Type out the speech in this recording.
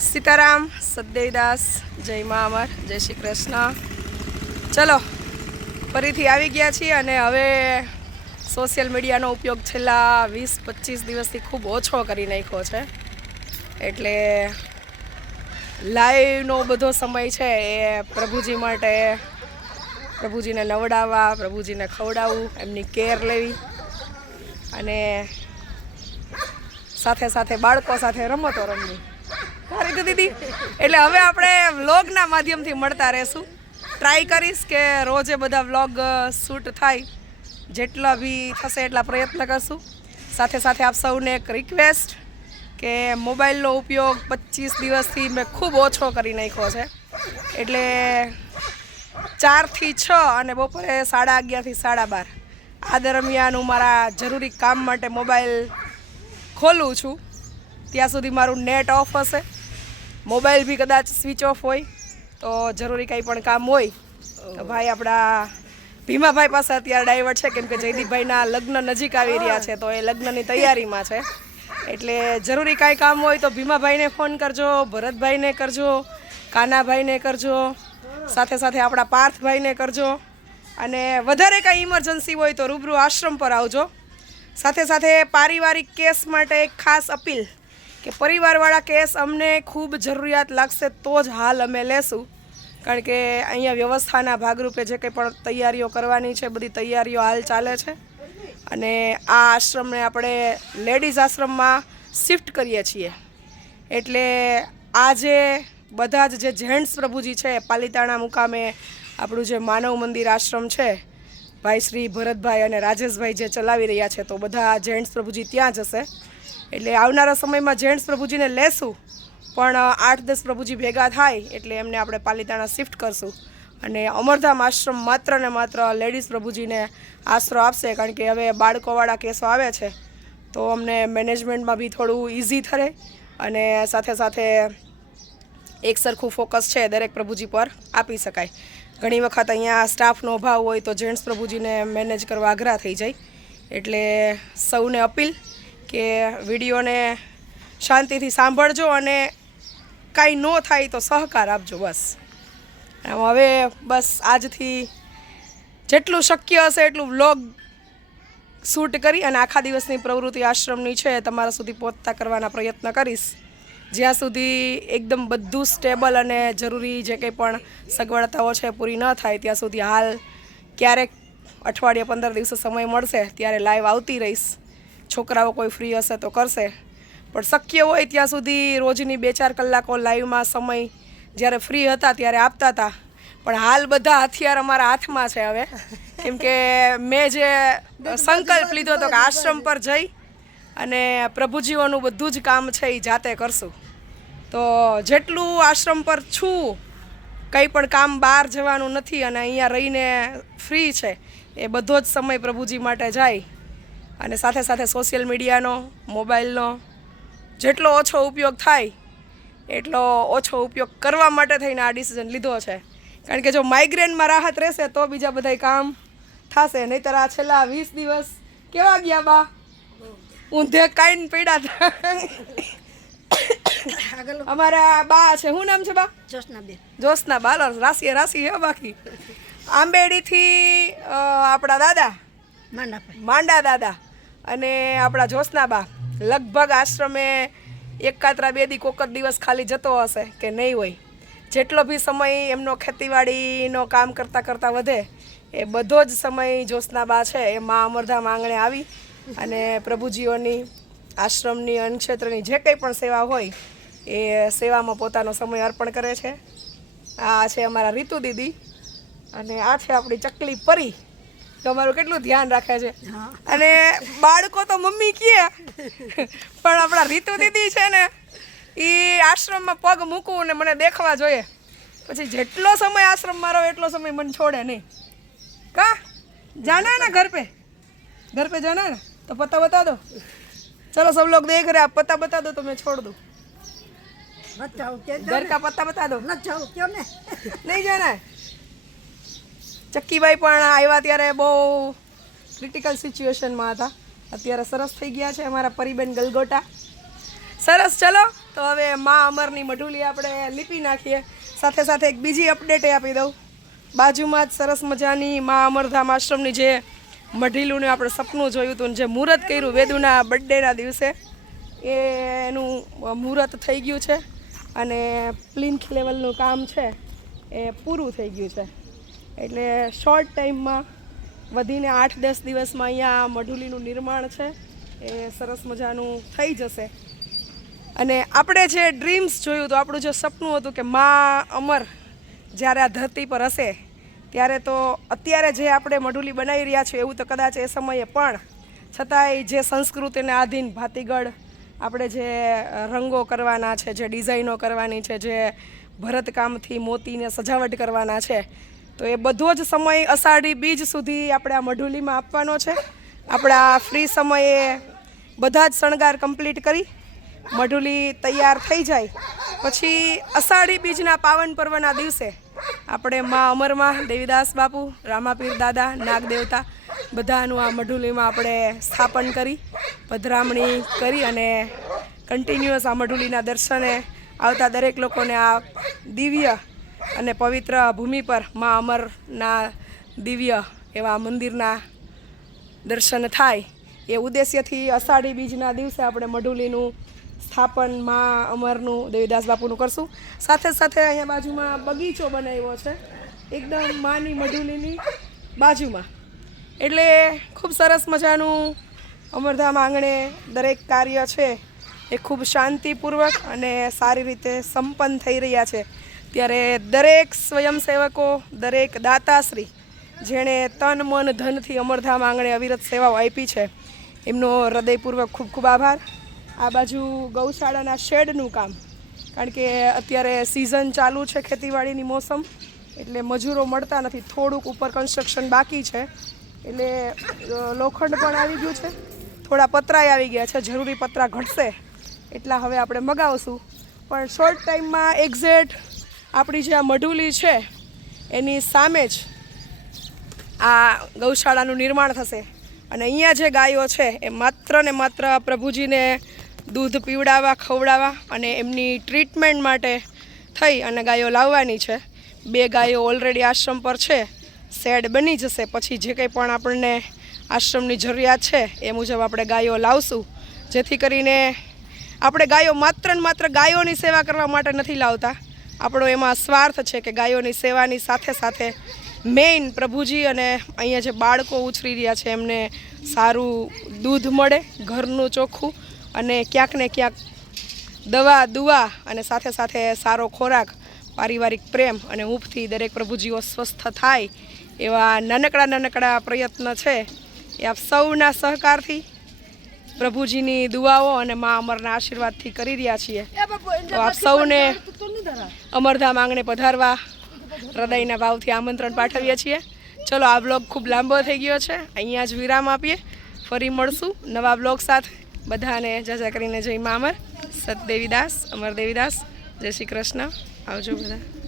સીતારામ, સદદેવદાસ, જય મા અમર, જય શ્રી કૃષ્ણ. ચલો ફરીથી આવી ગયા છીએ અને હવે સોશિયલ મીડિયાનો ઉપયોગ છેલ્લા 20-25 દિવસથી ખૂબ ઓછો કરી નાખ્યો છે. એટલે લાઈવનો બધો સમય છે એ પ્રભુજી માટે, પ્રભુજીને નવડાવવા, પ્રભુજીને ખવડાવવું, એમની કેર લેવી અને સાથે સાથે બાળકો સાથે રમતો રમવી. ખરેખર દીદી, એટલે હવે આપણે વ્લોગના માધ્યમથી મળતા રહેશું. ટ્રાય કરીશ કે રોજે બધા વ્લોગ શૂટ થાય, જેટલા બી થશે એટલા પ્રયત્ન કરશું. સાથે સાથે આપ સૌને એક રિક્વેસ્ટ કે મોબાઈલનો ઉપયોગ 25 દિવસથી મેં ખૂબ ઓછો કરી નાખ્યો છે. એટલે 4 થી 6 અને બપોરે 11:30 થી 12:30 આ દરમિયાન હું મારા જરૂરી કામ માટે મોબાઈલ ખોલું છું. ત્યાં સુધી મારું નેટ ઓફ હશે, મોબાઈલ બી કદાચ સ્વિચ ઓફ હોય. તો જરૂરી કંઈ પણ કામ હોય તો ભાઈ આપણા ભીમાભાઈ પાસે અત્યારે ડાયવર્ટ છે, કેમ કે જયદીપભાઈના લગ્ન નજીક આવી રહ્યા છે, તો એ લગ્નની તૈયારીમાં છે. એટલે જરૂરી કાંઈ કામ હોય તો ભીમાભાઈને ફોન કરજો, ભરતભાઈને કરજો, કાનાભાઈને કરજો, સાથે સાથે આપણા પાર્થભાઈને કરજો. અને વધારે કાંઈ ઇમરજન્સી હોય તો રૂબરૂ આશ્રમ પર આવજો. સાથે સાથે પારિવારિક કેસ માટે એક ખાસ અપીલ કે પરિવારવાળા કેસ અમને ખૂબ જરૂરિયાત લાગશે તો જ હાલ અમે લેશું. કારણ કે અહીંયા વ્યવસ્થાના ભાગરૂપે જે કંઈ પણ તૈયારીઓ કરવાની છે, બધી તૈયારીઓ હાલ ચાલે છે. અને આ આશ્રમને આપણે લેડીઝ આશ્રમમાં શિફ્ટ કરીએ છીએ. એટલે આજે બધા જ જે જેન્ટ્સ પ્રભુજી છે, પાલિતાણા મુકામે આપણું જે માનવ મંદિર આશ્રમ છે, ભાઈ શ્રી ભરતભાઈ અને રાજેશભાઈ જે ચલાવી રહ્યા છે, તો બધા જેન્ટ્સ પ્રભુજી ત્યાં જશે. એટલે આવનારા સમયમાં જેન્ટ્સ પ્રભુજીને લેશું, પણ 8-10 પ્રભુજી ભેગા થાય એટલે એમને આપણે પાલિતાણા શિફ્ટ કરશું. અને અમરધામ આશ્રમ માત્ર ને માત્ર લેડીઝ પ્રભુજીને આશરો આપશે. કારણ કે હવે બાળકોવાળા કેસો આવે છે તો અમને મેનેજમેન્ટમાં બી થોડું ઇઝી થશે અને સાથે સાથે એક સરખું ફોકસ છે દરેક પ્રભુજી પર આપી શકાય. ઘણી વખત અહીંયા સ્ટાફનો અભાવ હોય તો જેન્ટ્સ પ્રભુજીને મેનેજ કરવા અઘરા થઈ જાય. એટલે સૌને અપીલ કે વિડીયોને શાંતિથી સાંભળજો અને કાંઈ ન થાય તો સહકાર આપજો. બસ હવે બસ આજથી જેટલું શક્ય હશે એટલું વ્લોગ શૂટ કરી અને આખા દિવસની પ્રવૃત્તિ આશ્રમની છે તમારા સુધી પહોંચતા કરવાના પ્રયત્ન કરીશ. જ્યાં સુધી એકદમ બધું સ્ટેબલ અને જરૂરી જે કંઈ પણ સગવડતાઓ છે પૂરી ન થાય ત્યાં સુધી હાલ ક્યારેક અઠવાડિયે 15 દિવસે સમય મળશે ત્યારે લાઈવ આવતી રહીશ. છોકરાઓ કોઈ ફ્રી હશે તો કરશે, પણ શક્ય હોય ત્યાં સુધી રોજની 2-4 કલાકો લાઈવમાં સમય જ્યારે ફ્રી હતા ત્યારે આપતા હતા. પણ હાલ બધા હથિયાર અમારા હાથમાં છે હવે, કેમ કે મેં જે સંકલ્પ લીધો હતો કે આશ્રમ પર જઈ અને પ્રભુજીઓનું બધું જ કામ છે એ જાતે કરશું. તો જેટલું આશ્રમ પર છું, કંઈ પણ કામ બહાર જવાનું નથી અને અહીંયા રહીને ફ્રી છે, એ બધો જ સમય પ્રભુજી માટે જાય. અને સાથે સાથે સોશિયલ મીડિયાનો, મોબાઈલનો જેટલો ઓછો ઉપયોગ થાય એટલો ઓછો ઉપયોગ કરવા માટે થઈને આ ડિસિઝન લીધો છે. કારણ કે જો માઇગ્રેનમાં રાહત રહેશે તો બીજા બધા કામ થશે, નહીંતર આ છેલ્લા 20 દિવસ કેવા ગયા બા, ઊંધે કાંઈ પડ્યા હતા. અમારા બા છે, શું નામ છે બા? જોશના બા. રાશિએ રાશિ હે બાકી. આંબેડીથી આપણા દાદા માંડા દાદા અને આપણા જોશના બા લગભગ આશ્રમે 1 દી કોક જ દિવસ ખાલી જતો હશે કે નહીં હોય. જેટલો બી સમય એમનો ખેતીવાડીનો કામ કરતાં કરતાં વધે એ બધો જ સમય જોશના બા છે એ મા અમરધામ આંગણે આવી અને પ્રભુજીઓની, આશ્રમની, અન્નક્ષેત્રની જે કંઈ પણ સેવા હોય એ સેવામાં પોતાનો સમય અર્પણ કરે છે. આ છે અમારા રીતુ દીદી અને આ છે આપણી ચકલી પરી. તમારું કેટલું ધ્યાન રાખે છે. અને બાળકો તો મમ્મી કહે, પણ આપણા રીતુ દીદી છે ને એ આશ્રમમાં પગ મૂકવું ને મને દેખવા જોઈએ. પછી જેટલો સમય આશ્રમમાં રહો એટલો સમય મને છોડે નહીં. કા જાના ना घर पे जाना है ना, तो पता बता दो. चलो सब लोग देख रहे, आप पता बता दो तो मैं छोड़ दूँ. घर का पता बता दो. क्यों नहीं जाना है. ચક્કીભાઈ પણ આવ્યા ત્યારે બહુ ક્રિટિકલ સિચ્યુએશનમાં હતા. અત્યારે સરસ થઈ ગયા છે અમારા પરીબેન ગલગોટા. સરસ. ચલો તો હવે મા અમરની મઢુલી આપણે લીપી નાખીએ. સાથે સાથે એક બીજી અપડેટ આપી દઉં. બાજુમાં જ સરસ મજાની મા અમરધામ આશ્રમની જે મઢીલુંને આપણે સપનું જોયું હતું, જે મુહૂર્ત કર્યું વેદુના બર્થડેના દિવસે, એનું મુહૂર્ત થઈ ગયું છે અને પ્લિન્થ લેવલનું કામ છે એ પૂરું થઈ ગયું છે. એટલે શોર્ટ ટાઈમમાં વધીને 8-10 દિવસમાં અહીંયા મઢુલીનું નિર્માણ છે એ સરસ મજાનું થઈ જશે. અને આપણે જે ડ્રીમ્સ જોયું હતું, આપણું જે સપનું હતું કે મા અમર જ્યારે આ ધરતી પર હશે ત્યારે તો અત્યારે જે આપણે મઢુલી બનાવી રહ્યા છીએ એવું તો કદાચ એ સમયે પણ, છતાંય જે સંસ્કૃતિને આધીન ભાતીગળ આપણે જે રંગો કરવાના છે, જે ડિઝાઇનો કરવાની છે, જે ભરતકામથી મોતીને સજાવટ કરવાના છે, તો એ બધો જ સમય અષાઢી બીજ સુધી આપણે આ મઢુલીમાં આપવાનો છે. આપણા ફ્રી સમયે બધા જ શણગાર કમ્પ્લીટ કરી મઢુલી તૈયાર થઈ જાય પછી અષાઢી બીજના પાવન પર્વના દિવસે આપણે મા અમરમાં દેવીદાસ બાપુ, રામાપીર દાદા, નાગદેવતા બધાનું આ મઢુલીમાં આપણે સ્થાપન કરી, પધરામણી કરી અને કન્ટિન્યુઅસ આ મઢુલીના દર્શને આવતા દરેક લોકોને આ દિવ્ય અને પવિત્ર ભૂમિ પર મા અમરના દિવ્ય એવા મંદિરના દર્શન થાય એ ઉદ્દેશ્યથી અષાઢી બીજના દિવસે આપણે મઢુલીનું સ્થાપન મા અમરનું, દેવીદાસ બાપુનું કરશું. સાથે સાથે અહીંયા બાજુમાં બગીચો બનાવ્યો છે એકદમ માની મઢુલીની બાજુમાં. એટલે ખૂબ સરસ મજાનું અમરધામ આંગણે દરેક કાર્ય છે એ ખૂબ શાંતિપૂર્વક અને સારી રીતે સંપન્ન થઈ રહ્યા છે. ત્યારે દરેક સ્વયંસેવકો, દરેક દાતાશ્રી જેણે તન મન ધનથી અમરધામ આંગણે અવિરત સેવાઓ આપી છે એમનો હૃદયપૂર્વક ખૂબ ખૂબ આભાર. આ બાજુ ગૌશાળાના શેડનું કામ, કારણ કે અત્યારે સિઝન ચાલુ છે, ખેતીવાડીની મોસમ, એટલે મજૂરો મળતા નથી. થોડુંક ઉપર કન્સ્ટ્રક્શન બાકી છે, એટલે લોખંડ પણ આવી ગયું છે, થોડા પતરાય આવી ગયા છે. જરૂરી પતરા ઘટશે એટલા હવે આપણે મગાવશું. પણ શોર્ટ ટાઈમમાં એક્ઝેક્ટ આપણી જે આ મઢુલી છે એની સામે જ આ ગૌશાળાનું નિર્માણ થશે. અને અહીંયા જે ગાયો છે એ માત્ર ને માત્ર પ્રભુજીને દૂધ પીવડાવવા, ખવડાવવા અને એમની ટ્રીટમેન્ટ માટે થઈ અને ગાયો લાવવાની છે. 2 ગાયો ઓલરેડી આશ્રમ પર છે, શેડ બની જશે. પછી જે કંઈ પણ આપણને આશ્રમની જરૂરિયાત છે એ મુજબ આપણે ગાયો લાવશું, જેથી કરીને આપણે ગાયો માત્ર ને માત્ર ગાયોની સેવા કરવા માટે નથી લાવતા. આપણો એમાં સ્વાર્થ છે કે ગાયોની સેવાની સાથે સાથે મેઇન પ્રભુજી અને અહીંયા જે બાળકો ઉછરી રહ્યા છે એમને સારું દૂધ મળે, ઘરનું ચોખ્ખું, અને ક્યાંક ને ક્યાંક દવા દુવા અને સાથે સાથે સારો ખોરાક, પારિવારિક પ્રેમ અને હૂંફથી દરેક પ્રભુજીઓ સ્વસ્થ થાય એવા નાનકડા પ્રયત્ન છે એ આપ સૌના સહકારથી, પ્રભુજીની દુઆઓ અને મા અમરના આશીર્વાદથી કરી રહ્યા છીએ. તો આપ સૌને અમરધામ આંગણે પધારવા હૃદયના ભાવથી આમંત્રણ પાઠવીએ છીએ. ચલો, આ બ્લોગ ખૂબ લાંબો થઈ ગયો છે, અહીંયા જ વિરામ આપીએ. ફરી મળશું નવા બ્લોગ સાથે. બધાને જજા કરીને જય મા અમર. સત દેવીદાસ, અમર દેવીદાસ, જય શ્રી કૃષ્ણ. આવજો બધા.